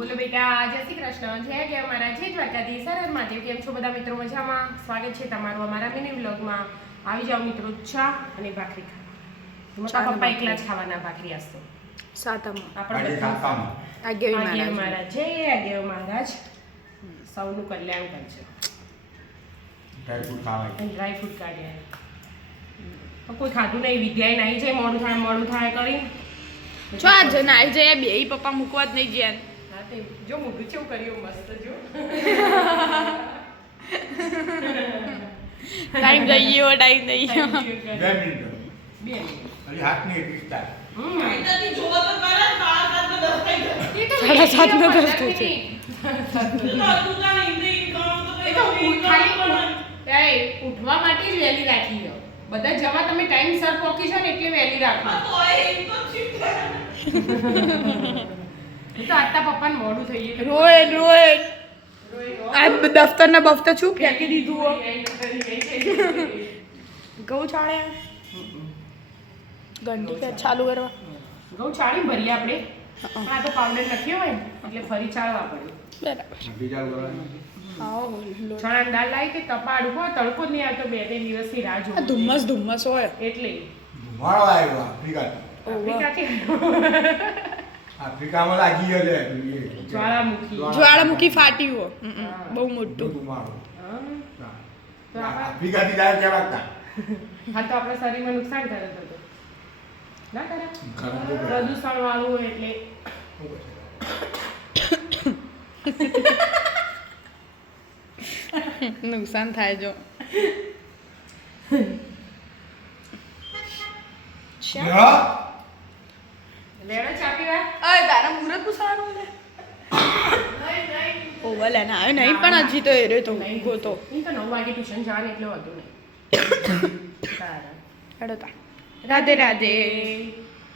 બોલો બેટા, જય શ્રી કૃષ્ણ, જય કે અમારા જય દ્વારકાધીશ, હર હર મહાદેવ. કેમ છો બધા મિત્રો? મજામાં? સ્વાગત છે તમારું અમારા મિની વ્લોગમાં. આવી જાઓ મિત્રો, ચા અને ભાખરી ખાવા. મોટા પપ્પા એકલા જ ખાવાના ભાખરી આસતો. સાતમ આપણે આગેવી મહારાજ જય આગેવી મહારાજ સૌનું કલ્યાણ કરજો. ડ્રાય ફ્રૂટ કાઢ્યા પણ કોઈ ખાધું નહીં. વિદ્યાએ નાઈ જાય, મોડું થાય કરી જો આજ નાઈ જાય બે પપ્પા મૂકવા જ નહીં જ્યાં. હા તે જો મોઢું કેવું કર્યું મસ્ત જો. ટાઈમ થઈ ગયો. 2 મિનિટ હાથ નહીં પીસતા. 7:30 થઈ છે. ઉઠવા માટે જ વહેલી રાખી દો. બધા જવા તમે ટાઈમસર પહોંચી છો ને એટલે વહેલી રાખો. તો આટલા પપ્પાને મોડું થઈ ગયું. રોય આ દફતરના બફતર છું ફેંકી દીધું. ઘઉં છાણ્યા ઘંટી ફેર ચાલુ કરવા. ઘઉં છાણી ભરીએ આપણે. પણ આ તો પાવડર નથી હોય એટલે ફરી ચાળવા પડે. બરાબર. ચણા દાળ લાવી કે તપાડું હોય, તડકો જ નહીં આવતો. 2-3 દિવસથી રાહ જોઉં. ધુમ્મસ હોય એટલે આફ્રિકામાં લાગી ગયો છે જ્વાળામુખી ફાટી હો બહુ મોટું. તો આપણે આફ્રિકાથી જાય કેવાતા હા તો આપણા શરીરમાં નુકસાન કરે તો ના કરે. પ્રદૂષણ વાળું હોય એટલે નુકસાન થાય જો. લેડો ચા પીવા. અય તારા મુહૂર્ત પૂછવાનું લે. ઓવર લેના આવ્યો નહીં પણ હજી તો એરે તો ગોતો. નહીં તો 9 વાગે ટ્યુશન જવાનું એટલે વધુ નહીં. સારા હેડો તા. રાધે રાધે.